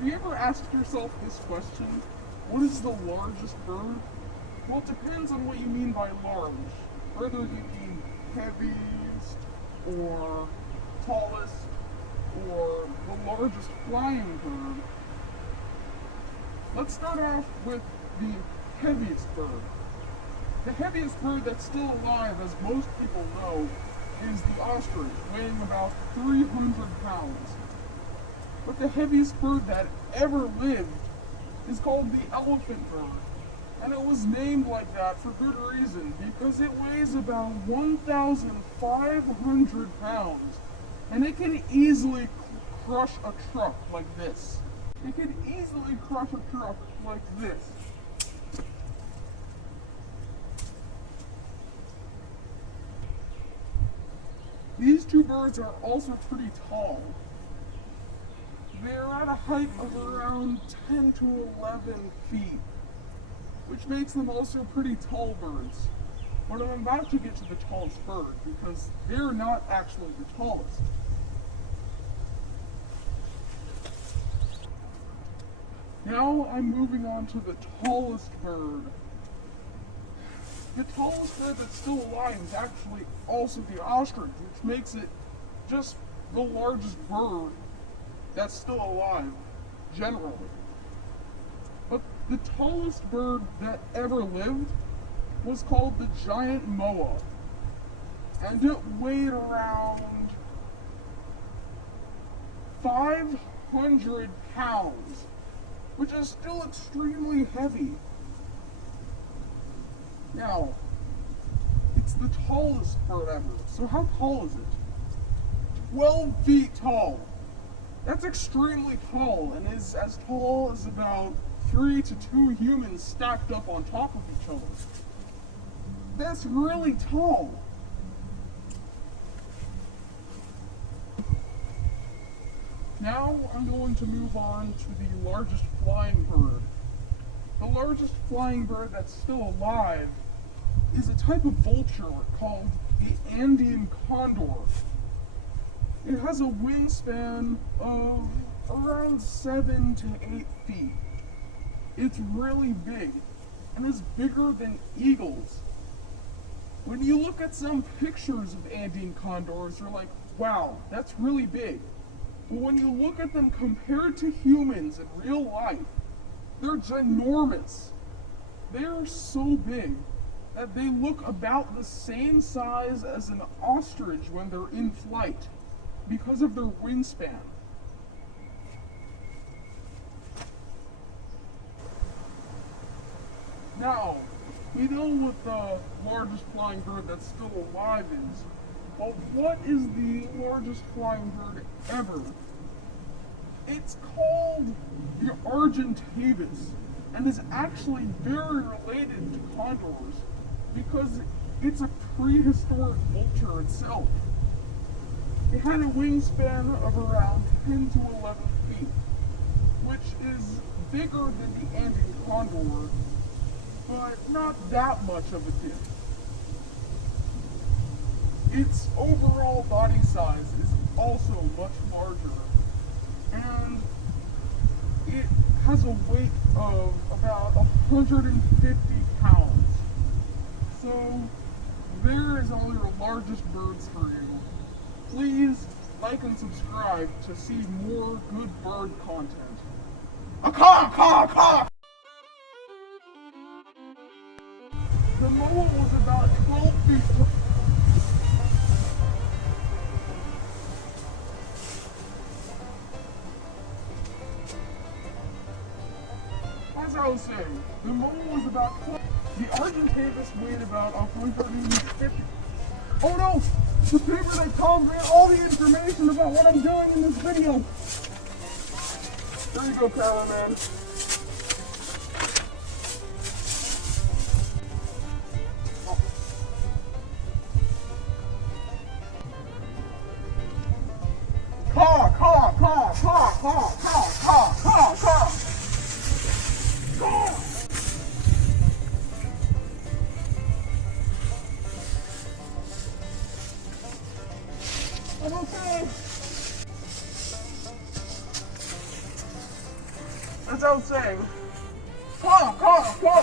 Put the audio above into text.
Have you ever asked yourself this question? What is the largest bird? Well, it depends on what you mean by large. Whether you mean heaviest, or tallest, or the largest flying bird. Let's start off with the heaviest bird. The heaviest bird that's still alive, as most people know, is the ostrich, weighing about 300 pounds. But the heaviest bird that ever lived is called the elephant bird. And it was named like that for good reason, because it weighs about 1,500 pounds. And it can easily crush a truck like this. It can easily crush a truck like this. These two birds are also pretty tall. They're at a height of around 10 to 11 feet, which makes them also pretty tall birds. But I'm about to get to the tallest bird, because they're not actually the tallest. Now I'm moving on to the tallest bird. The tallest bird that's still alive is actually also the ostrich, which makes it just the largest bird that's still alive, generally. But the tallest bird that ever lived was called the giant moa, and it weighed around 500 pounds, which is still extremely heavy. Now, it's the tallest bird ever, so how tall is it? 12 feet tall. That's extremely tall, and is as tall as about 3 to 2 humans stacked up on top of each other. That's really tall. Now I'm going to move on to the largest flying bird. The largest flying bird that's still alive is a type of vulture called the Andean condor. It has a wingspan of around 7 to 8 feet. It's really big and is bigger than eagles. When you look at some pictures of Andean condors, you're like, wow, that's really big. But when you look at them compared to humans in real life, they're ginormous. They are so big that they look about the same size as an ostrich when they're in flight because of their wingspan. Now, we know what the largest flying bird that's still alive is, but what is the largest flying bird ever? It's called the Argentavis, and is actually very related to condors because it's a prehistoric vulture itself. It had a wingspan of around 10 to 11 feet, which is bigger than the Andean condor, but not that much of a dip. Its overall body size is also much larger, and it has a weight of about 150 pounds. So there is all your largest birds for you. Please like and subscribe to see more good bird content. A caw, caw, caw! The moa was about 12 feet tall. As I was saying, the moa was about 12. The Argentavis weighed about 150. Oh no! The paper that comes in all the information about what I'm doing in this video. There you go, cameraman. Caw, caw, caw, caw, caw, caw, caw, caw, caw. Caw. I'm okay. as I was saying, come, come, come.